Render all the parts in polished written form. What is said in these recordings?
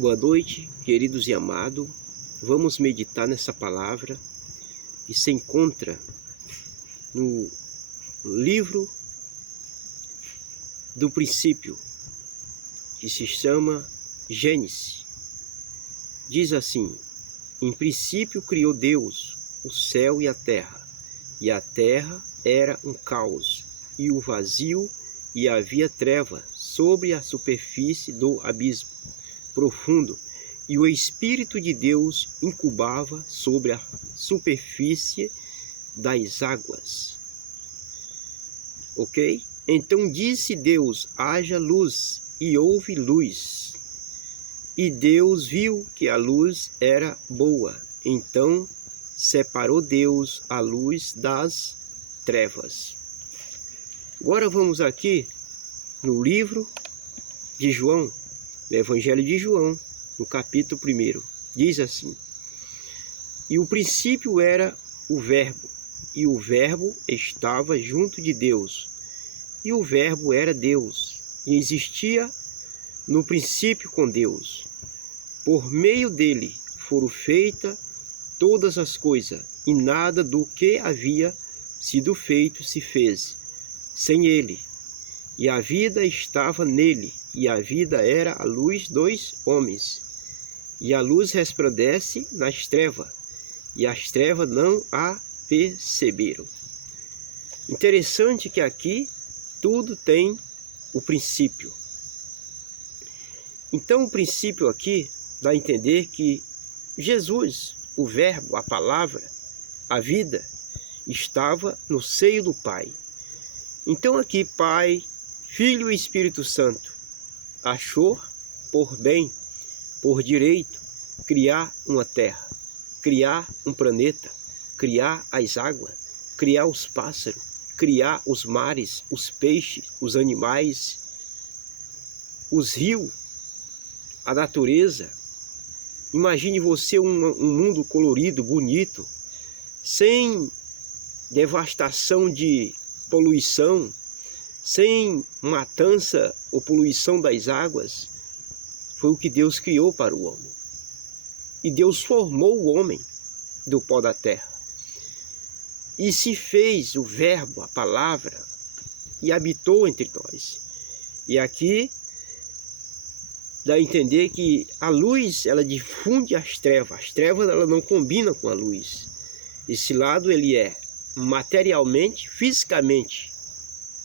Boa noite, queridos e amados. Vamos meditar nessa palavra que se encontra no livro do princípio, que se chama Gênesis. Diz assim: em princípio criou Deus o céu e a terra era um caos e o vazio, e havia treva sobre a superfície do abismo profundo, e o Espírito de Deus incubava sobre a superfície das águas. Ok? Então disse Deus: haja luz, e houve luz. E Deus viu que a luz era boa. Então separou Deus a luz das trevas. Agora vamos aqui no livro de João, no Evangelho de João, no capítulo 1. Diz assim: e o princípio era o Verbo, e o Verbo estava junto de Deus, e o Verbo era Deus, e existia no princípio com Deus. Por meio dele foram feitas todas as coisas, e nada do que havia sido feito se fez sem ele. E a vida estava nele, e a vida era a luz dos homens. E a luz resplandece nas trevas, e as trevas não a perceberam. Interessante que aqui tudo tem o princípio. Então o princípio aqui dá a entender que Jesus, o Verbo, a palavra, a vida, estava no seio do Pai. Então aqui Pai, Filho e Espírito Santo achou por bem, por direito, criar uma terra, criar um planeta, criar as águas, criar os pássaros, criar os mares, os peixes, os animais, os rios, a natureza. Imagine você um mundo colorido, bonito, sem devastação de poluição, sem matança ou poluição das águas. Foi o que Deus criou para o homem. E Deus formou o homem do pó da terra. E se fez o Verbo, a palavra, e habitou entre nós. E aqui dá a entender que a luz, ela difunde as trevas ela não combina com a luz. Esse lado ele é materialmente, fisicamente,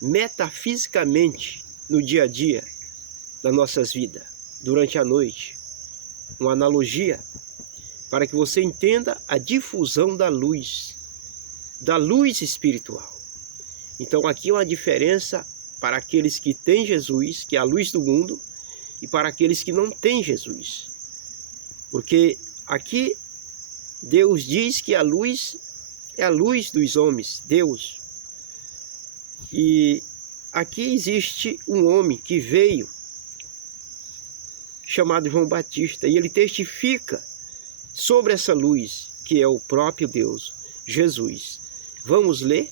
metafisicamente, no dia a dia das nossas vidas, durante a noite. Uma analogia para que você entenda a difusão da luz espiritual. Então aqui é uma diferença para aqueles que têm Jesus, que é a luz do mundo, e para aqueles que não têm Jesus. Porque aqui Deus diz que a luz é a luz dos homens, Deus. E aqui existe um homem que veio, chamado João Batista, e ele testifica sobre essa luz, que é o próprio Deus, Jesus. Vamos ler?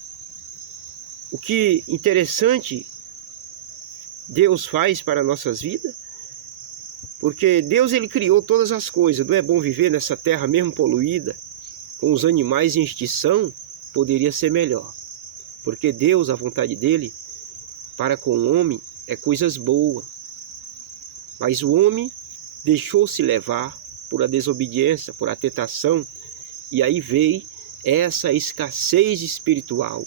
O que interessante Deus faz para nossas vidas? Porque Deus ele criou todas as coisas. Não é bom viver nessa terra mesmo poluída, com os animais em extinção? Poderia ser melhor. Porque Deus, a vontade dele para com o homem é coisas boas. Mas o homem deixou-se levar por a desobediência, por a tentação. E aí veio essa escassez espiritual.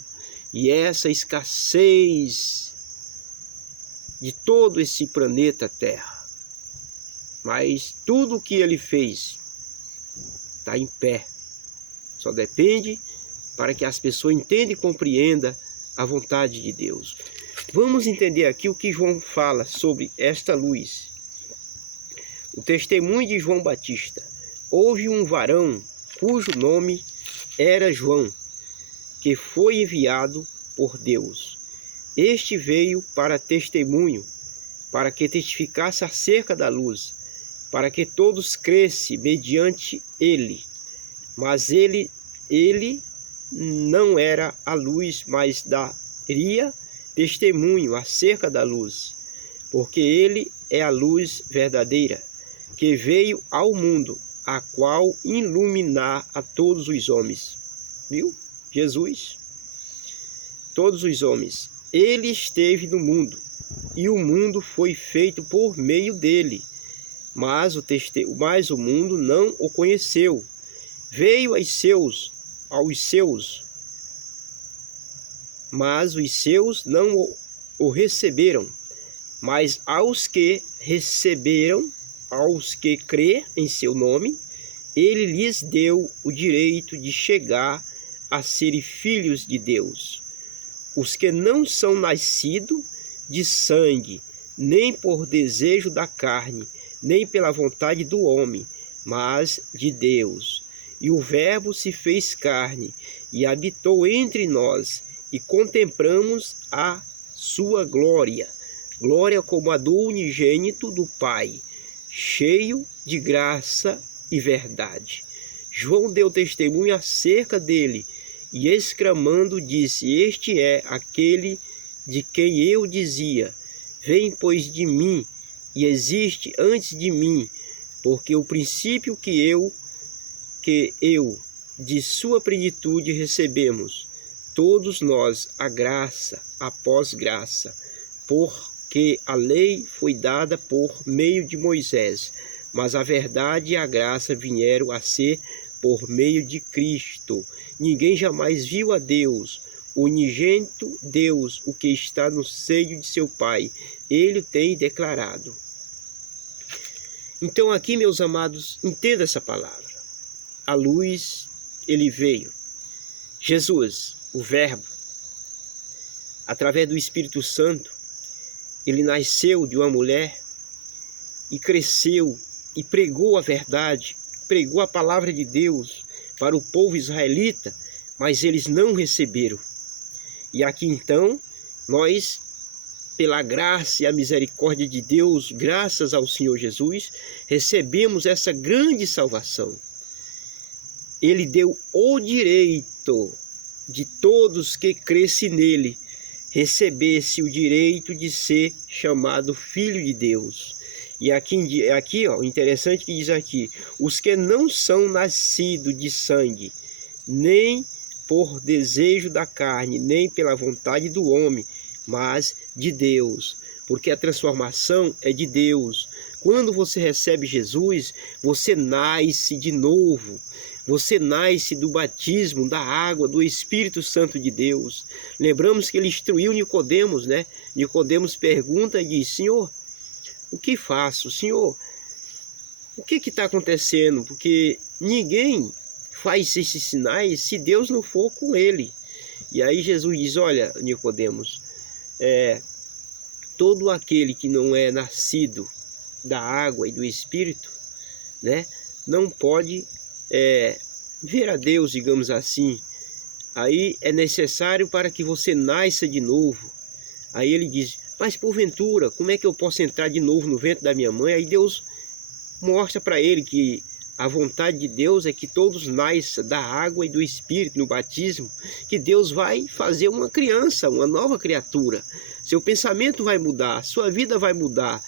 E essa escassez de todo esse planeta Terra. Mas tudo o que ele fez está em pé. Só depende para que as pessoas entendam e compreendam a vontade de Deus. Vamos entender aqui o que João fala sobre esta luz. O testemunho de João Batista. Houve um varão cujo nome era João, que foi enviado por Deus. Este veio para testemunho, para que testificasse acerca da luz, para que todos crescem mediante ele. Mas ele não era a luz, mas daria testemunho acerca da luz, porque ele é a luz verdadeira, que veio ao mundo, a qual iluminar a todos os homens. Viu? Jesus, todos os homens. Ele esteve no mundo, e o mundo foi feito por meio dele, mas o mundo não o conheceu. Veio aos seus, mas os seus não o receberam. Mas aos que receberam, aos que crê em seu nome, ele lhes deu o direito de chegar a serem filhos de Deus. Os que não são nascidos de sangue, nem por desejo da carne, nem pela vontade do homem, mas de Deus. E o Verbo se fez carne e habitou entre nós, e contemplamos a sua glória, glória como a do unigênito do Pai, cheio de graça e verdade. João deu testemunho acerca dele, e exclamando disse: Este é aquele de quem eu dizia: Vem, pois, de mim, e existe antes de mim, porque o princípio que eu de sua plenitude recebemos, todos nós a graça após graça, porque a lei foi dada por meio de Moisés, mas a verdade e a graça vieram a ser por meio de Cristo. Ninguém jamais viu a Deus, o unigênito Deus, o que está no seio de seu Pai, ele tem declarado. Então aqui, meus amados, entenda essa palavra. A luz, ele veio. Jesus, o Verbo, através do Espírito Santo, ele nasceu de uma mulher e cresceu e pregou a verdade, pregou a palavra de Deus para o povo israelita, mas eles não receberam. E aqui então, nós, pela graça e a misericórdia de Deus, graças ao Senhor Jesus, recebemos essa grande salvação. Ele deu o direito de todos que crescem nele, recebesse o direito de ser chamado filho de Deus. E aqui ó, interessante que diz aqui: os que não são nascidos de sangue, nem por desejo da carne, nem pela vontade do homem, mas de Deus. Porque a transformação é de Deus. Quando você recebe Jesus, você nasce de novo. Você nasce do batismo, da água, do Espírito Santo de Deus. Lembramos que ele instruiu Nicodemos, né? Nicodemos pergunta e diz: Senhor, o que faço? Senhor, o que está acontecendo? Porque ninguém faz esses sinais se Deus não for com ele. E aí Jesus diz: olha, Nicodemos, todo aquele que não é nascido da água e do Espírito, né, não pode ver a Deus, digamos assim. Aí é necessário para que você nasça de novo. Aí ele diz: mas porventura, como é que eu posso entrar de novo no ventre da minha mãe? Aí Deus mostra para ele que a vontade de Deus é que todos nasçam da água e do Espírito no batismo, que Deus vai fazer uma criança, uma nova criatura. Seu pensamento vai mudar, sua vida vai mudar.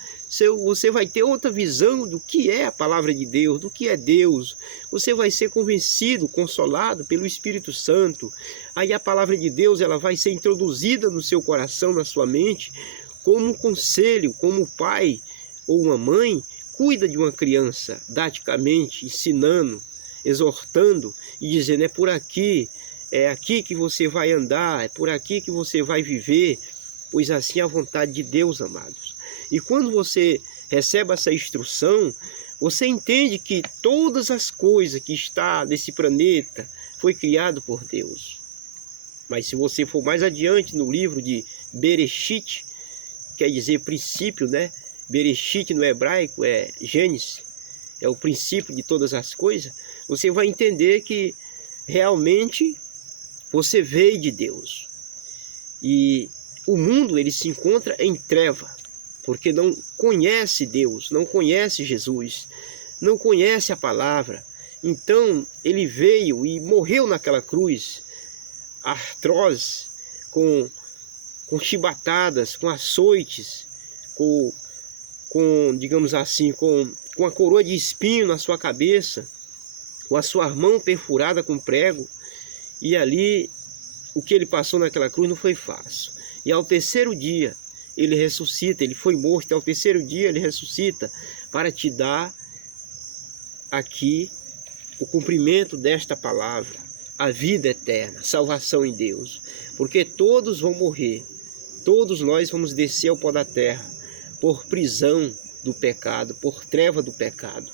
Você vai ter outra visão do que é a palavra de Deus, do que é Deus. Você vai ser convencido, consolado pelo Espírito Santo. Aí a palavra de Deus, ela vai ser introduzida no seu coração, na sua mente, como um conselho, como um pai ou uma mãe cuida de uma criança, didaticamente, ensinando, exortando e dizendo: é por aqui, é aqui que você vai andar, é por aqui que você vai viver, pois assim é a vontade de Deus, amados. E quando você recebe essa instrução, você entende que todas as coisas que estão nesse planeta foi criado por Deus. Mas se você for mais adiante no livro de Bereshit, quer dizer princípio, né? Bereshit no hebraico é Gênesis, é o princípio de todas as coisas. Você vai entender que realmente você veio de Deus. E o mundo, ele se encontra em treva, porque não conhece Deus, não conhece Jesus, não conhece a palavra. Então ele veio e morreu naquela cruz atroz, com chibatadas, com açoites, digamos assim, com com a coroa de espinho na sua cabeça, com a sua mão perfurada com prego, e ali o que ele passou naquela cruz não foi fácil. E ao terceiro dia ele ressuscita, ele foi morto, e ao terceiro dia ele ressuscita para te dar aqui o cumprimento desta palavra, a vida eterna, salvação em Deus. Porque todos vão morrer, todos nós vamos descer ao pó da terra, por prisão do pecado, por treva do pecado.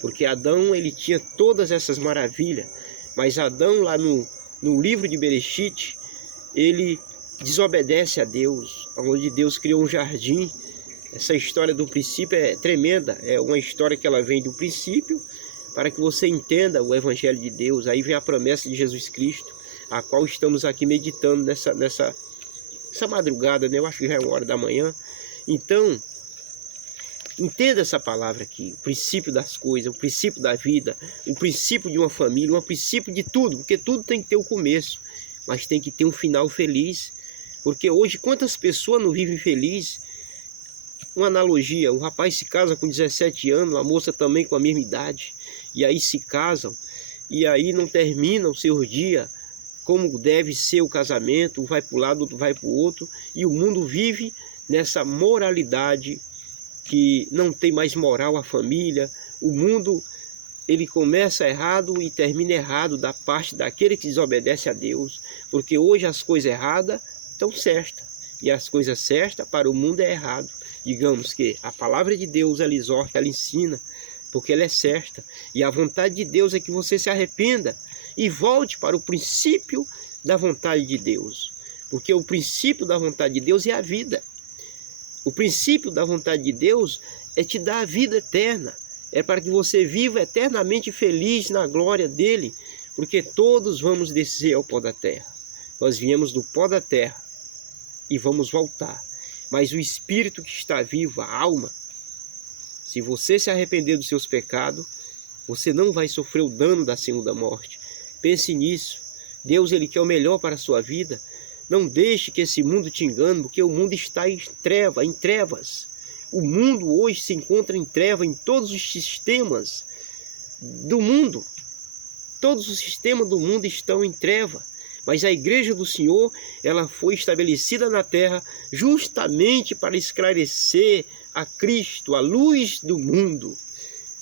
Porque Adão, ele tinha todas essas maravilhas, mas Adão lá no livro de Bereshit, ele desobedece a Deus, onde Deus criou um jardim. Essa história do princípio é tremenda, é uma história que ela vem do princípio, para que você entenda o Evangelho de Deus. Aí vem a promessa de Jesus Cristo, a qual estamos aqui meditando nessa madrugada, né? Eu acho que já é 1 hora da manhã. Então, entenda essa palavra aqui, o princípio das coisas, o princípio da vida, o princípio de uma família, o princípio de tudo, porque tudo tem que ter um começo, mas tem que ter um final feliz. Porque hoje, quantas pessoas não vivem felizes? Uma analogia, o rapaz se casa com 17 anos, a moça também com a mesma idade, e aí se casam, e aí não terminam o seu dia como deve ser o casamento, um vai para um lado, outro vai para o outro, e o mundo vive nessa moralidade que não tem mais moral a família. O mundo, ele começa errado e termina errado da parte daquele que desobedece a Deus, porque hoje as coisas erradas estão certas, e as coisas certas para o mundo é errado. Digamos que a palavra de Deus, ela exorta, ela ensina, porque ela é certa. E a vontade de Deus é que você se arrependa e volte para o princípio da vontade de Deus. Porque o princípio da vontade de Deus é a vida. O princípio da vontade de Deus é te dar a vida eterna. É para que você viva eternamente feliz na glória dele. Porque todos vamos descer ao pó da terra. Nós viemos do pó da terra e vamos voltar. Mas o espírito que está vivo, a alma, se você se arrepender dos seus pecados, você não vai sofrer o dano da segunda morte. Pense nisso. Deus, ele quer o melhor para a sua vida. Não deixe que esse mundo te engane, porque o mundo está em trevas. O mundo hoje se encontra em treva em todos os sistemas do mundo. Todos os sistemas do mundo estão em treva. Mas a igreja do Senhor, ela foi estabelecida na terra justamente para esclarecer a Cristo, a luz do mundo.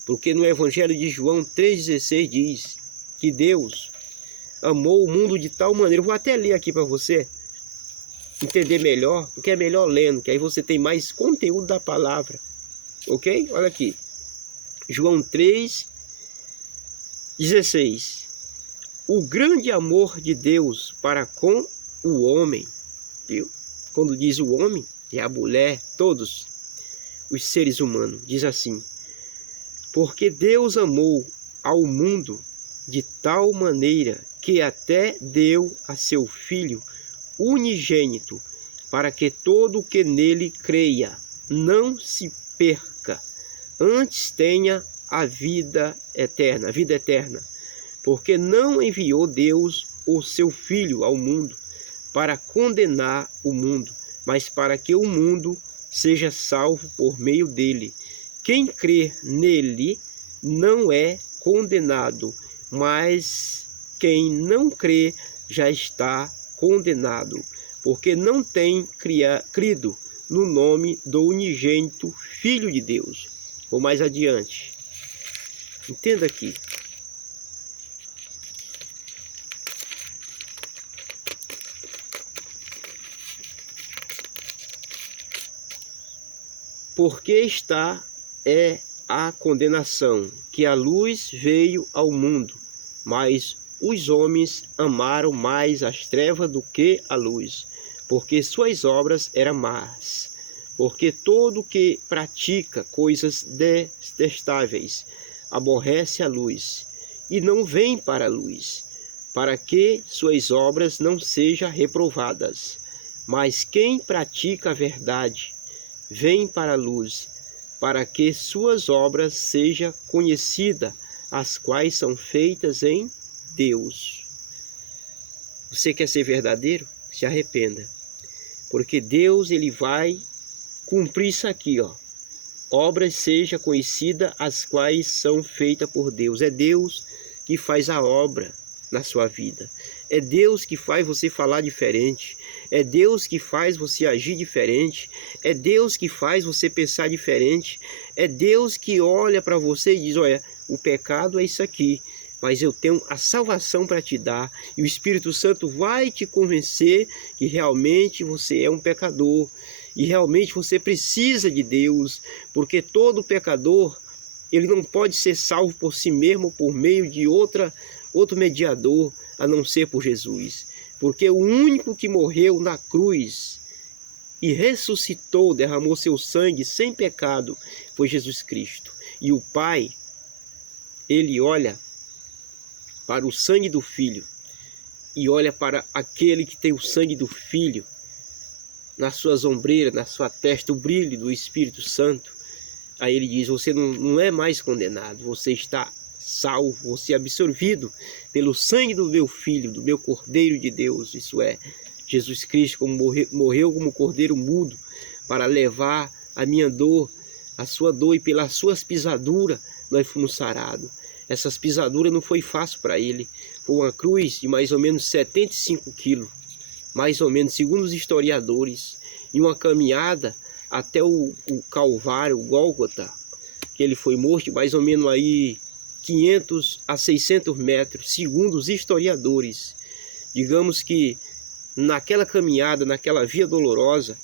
Porque no Evangelho de João 3,16 diz que Deus amou o mundo de tal maneira. Eu vou até ler aqui para você entender melhor, porque é melhor lendo, que aí você tem mais conteúdo da palavra. Ok? Olha aqui. João 3,16. O grande amor de Deus para com o homem, viu? Quando diz o homem, é a mulher, todos os seres humanos, diz assim: porque Deus amou ao mundo de tal maneira que até deu a seu Filho unigênito, para que todo o que nele creia não se perca, antes tenha a vida eterna, porque não enviou Deus o seu Filho ao mundo para condenar o mundo, mas para que o mundo seja salvo por meio dele. Quem crê nele não é condenado, mas quem não crê já está condenado, porque não tem crido no nome do unigênito Filho de Deus. Ou mais adiante. Entenda aqui. Porque está a condenação, que a luz veio ao mundo, mas os homens amaram mais as trevas do que a luz, porque suas obras eram más. Porque todo que pratica coisas detestáveis aborrece a luz, e não vem para a luz, para que suas obras não sejam reprovadas. Mas quem pratica a verdade vem para a luz, para que suas obras sejam conhecidas, as quais são feitas em Deus. Você quer ser verdadeiro? Se arrependa. Porque Deus, ele vai cumprir isso aqui, ó. obras seja conhecida as quais são feitas por Deus. É Deus que faz a obra na sua vida. É Deus que faz você falar diferente. É Deus que faz você agir diferente. É Deus que faz você pensar diferente. É Deus que olha para você e diz: olha, o pecado é isso aqui, mas eu tenho a salvação para te dar. E o Espírito Santo vai te convencer que realmente você é um pecador. E realmente você precisa de Deus. Porque todo pecador, ele não pode ser salvo por si mesmo, por meio de outro mediador, a não ser por Jesus. Porque o único que morreu na cruz e ressuscitou, derramou seu sangue sem pecado, foi Jesus Cristo. E o Pai, ele olha para o sangue do Filho e olha para aquele que tem o sangue do Filho na sua ombreira, na sua testa, o brilho do Espírito Santo. Aí ele diz: você não é mais condenado, você está salvo, você é absorvido pelo sangue do meu Filho, do meu Cordeiro de Deus. Isso é, Jesus Cristo como morreu como cordeiro mudo para levar a minha dor, a sua dor, e pelas suas pisaduras nós fomos sarados. Essas pisaduras não foi fácil para ele. Foi uma cruz de mais ou menos 75 quilos, mais ou menos, segundo os historiadores, e uma caminhada até o Calvário, o Gólgota, que ele foi morto, mais ou menos aí 500 a 600 metros, segundo os historiadores. Digamos que naquela caminhada, naquela via dolorosa,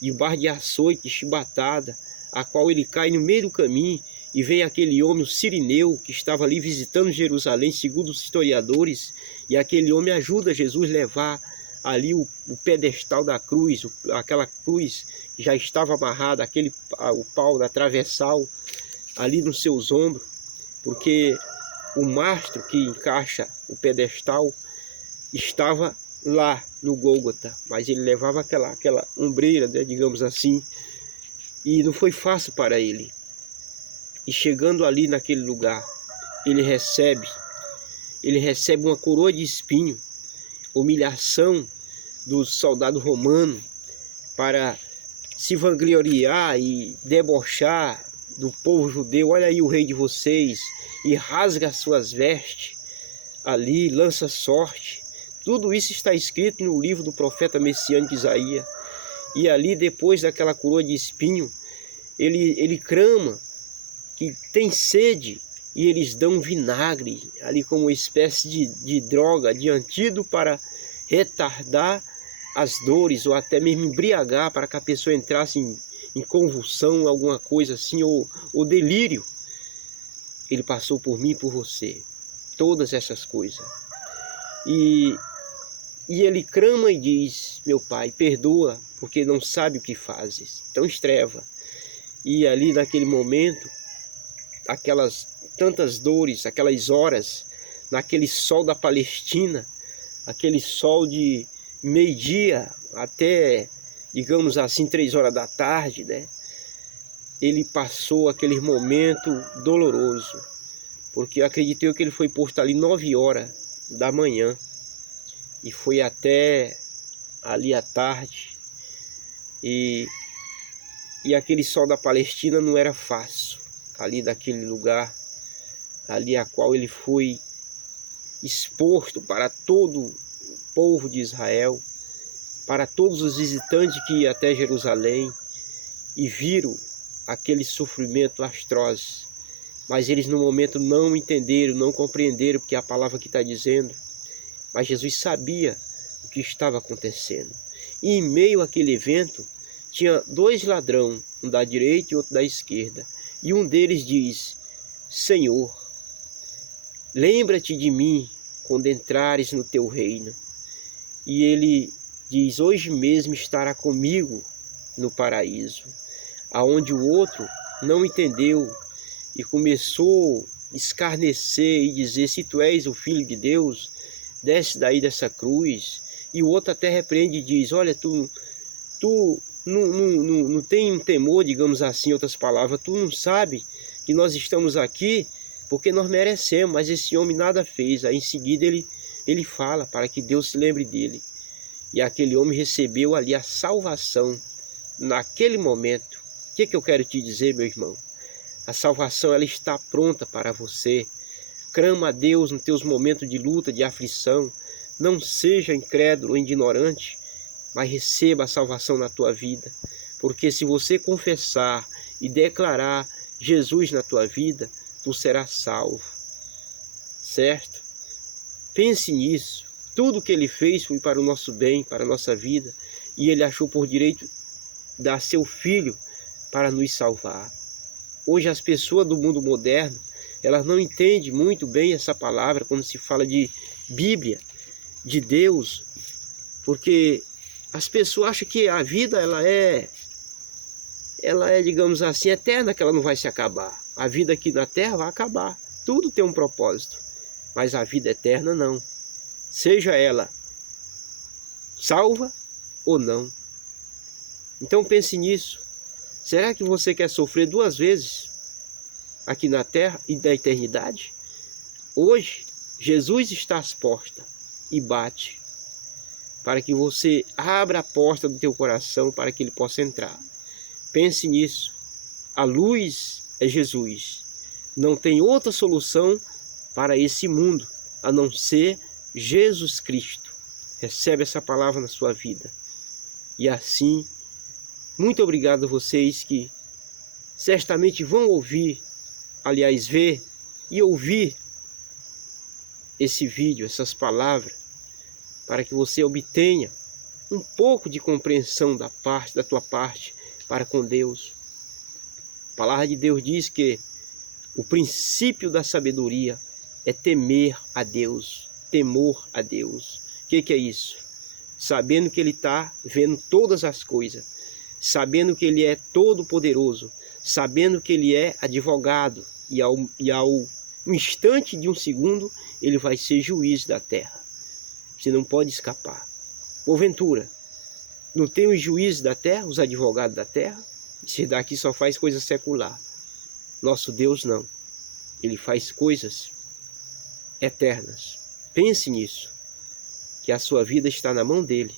debaixo de açoite, chibatada, a qual ele cai no meio do caminho, e vem aquele homem, o Cirineu, que estava ali visitando Jerusalém, segundo os historiadores, e aquele homem ajuda Jesus a levar ali o pedestal da cruz, aquela cruz que já estava amarrada, o pau da travessal ali nos seus ombros, porque o mastro que encaixa o pedestal estava lá no Gólgota, mas ele levava aquela ombreira, né, digamos assim, e não foi fácil para ele. E chegando ali naquele lugar, ele recebe uma coroa de espinho, humilhação do soldado romano, para se vangloriar e debochar do povo judeu. Olha aí o rei de vocês, e rasga as suas vestes ali, lança sorte. Tudo isso está escrito no livro do profeta messiânico Isaías. E ali, depois daquela coroa de espinho, ele clama que tem sede, e eles dão vinagre ali como uma espécie de droga, de antídoto para retardar as dores, ou até mesmo embriagar, para que a pessoa entrasse em convulsão, alguma coisa assim, ou delírio. Ele passou por mim e por você, todas essas coisas. E ele clama e diz: meu Pai, perdoa, porque não sabe o que fazes. Então estreva. E ali naquele momento, aquelas tantas dores, aquelas horas, naquele sol da Palestina, aquele sol de meio-dia até, digamos assim, 3 horas da tarde, né? Ele passou aquele momento doloroso, porque eu acredito que ele foi posto ali 9 horas da manhã e foi até ali à tarde, e aquele sol da Palestina não era fácil, ali daquele lugar, ali a qual ele foi exposto para todo o povo de Israel, para todos os visitantes que iam até Jerusalém e viram aquele sofrimento atroz. Mas eles no momento não entenderam, não compreenderam, porque a palavra que está dizendo. Mas Jesus sabia o que estava acontecendo. E em meio àquele evento, tinha 2 ladrões, um da direita e outro da esquerda. E um deles diz: Senhor, lembra-te de mim quando entrares no teu reino. E ele diz: hoje mesmo estará comigo no paraíso. Aonde o outro não entendeu e começou a escarnecer e dizer: se tu és o Filho de Deus, desce daí dessa cruz. E o outro até repreende e diz: olha, tu não tem um temor, digamos assim, em outras palavras, tu não sabe que nós estamos aqui porque nós merecemos, mas esse homem nada fez. Aí em seguida ele fala para que Deus se lembre dele. E aquele homem recebeu ali a salvação naquele momento. que eu quero te dizer, meu irmão? A salvação, ela está pronta para você. Clama a Deus nos teus momentos de luta, de aflição. Não seja incrédulo ou ignorante, mas receba a salvação na tua vida. Porque se você confessar e declarar Jesus na tua vida, tu serás salvo. Certo? Pense nisso. Tudo que ele fez foi para o nosso bem, para a nossa vida. E ele achou por direito dar seu Filho para nos salvar. Hoje as pessoas do mundo moderno, elas não entendem muito bem essa palavra quando se fala de Bíblia, de Deus, porque as pessoas acham que a vida ela é, digamos assim, eterna, que ela não vai se acabar. A vida aqui na terra vai acabar. Tudo tem um propósito, mas a vida eterna não. Seja ela salva ou não. Então pense nisso. Será que você quer sofrer 2 vezes aqui na terra e na eternidade? Hoje, Jesus está às portas e bate, para que você abra a porta do teu coração para que ele possa entrar. Pense nisso. A luz é Jesus. Não tem outra solução para esse mundo a não ser Jesus Cristo. Recebe essa palavra na sua vida. E assim, muito obrigado a vocês que certamente vão ouvir, aliás, ver e ouvir esse vídeo, essas palavras, para que você obtenha um pouco de compreensão da tua parte para com Deus. A palavra de Deus diz que o princípio da sabedoria é temer a Deus, temor a Deus. O que é isso? Sabendo que ele está vendo todas as coisas, sabendo que ele é todo poderoso, sabendo que ele é advogado e ao instante de um segundo ele vai ser juiz da terra. Você não pode escapar. Porventura, não tem os juízes da terra, os advogados da terra? Esse daqui só faz coisa secular. Nosso Deus não. Ele faz coisas eternas. Pense nisso, que a sua vida está na mão dele.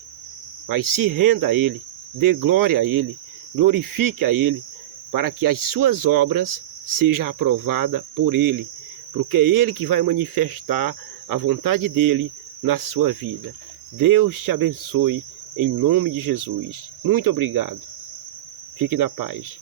Mas se renda a ele, dê glória a ele, glorifique a ele, para que as suas obras sejam aprovadas por ele, porque é ele que vai manifestar a vontade dele na sua vida. Deus te abençoe em nome de Jesus. Muito obrigado. Fique na paz.